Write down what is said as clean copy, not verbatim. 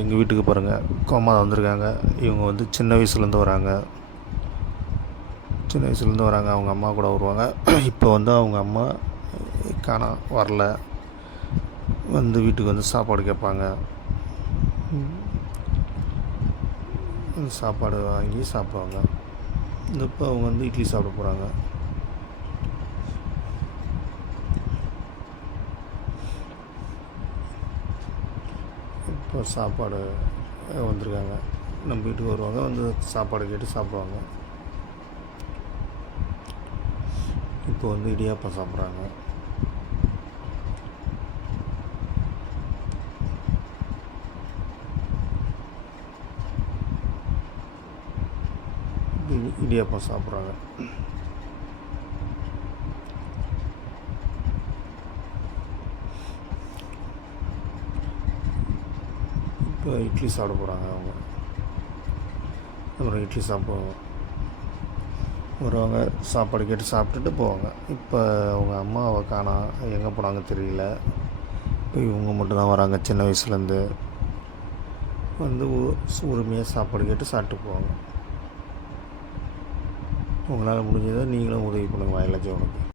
எங்கள் வீட்டுக்கு பாருங்கள் கோமாதா வந்திருக்காங்க. இவங்க வந்து சின்ன வயசுலேருந்து வராங்க. அவங்க அம்மா கூட வருவாங்க. இப்போ வந்து அவங்க அம்மா காணோம், வரல. வந்து வீட்டுக்கு வந்து சாப்பாடு கேட்பாங்க. சாப்பாடு வாங்கி சாப்பிடுவாங்க. இப்போ அவங்க வந்து இட்லி சாப்பிட போகிறாங்க. இப்போ சாப்பாடு வந்திருக்காங்க. நம்ம வீட்டுக்கு வருவாங்க, வந்து சாப்பாடு கேட்டு சாப்பிடுவாங்க. இப்போ வந்து இடியாப்பம் சாப்பிட்றாங்க. இடியாப்பம் சாப்பிட்றாங்க. இப்போ இட்லி சாப்பிட போகிறாங்க அவங்க. அப்புறம் இட்லி சாப்பிடுவாங்க, வருவாங்க, சாப்பாடு கேட்டு சாப்பிட்டுட்டு போவாங்க. இப்போ அவங்க அம்மாவை காணோம், எங்கே போனாங்க தெரியல. இப்போ இவங்க மட்டும்தான் வராங்க. சின்ன வயசுலேருந்து வந்து உரிமையாக சாப்பாடு கேட்டு சாப்பிட்டு போவாங்க. உங்களால் முடிஞ்சதை நீங்களும் உதவி பண்ணுங்கள் வாயிலா ஜீவனுக்கு.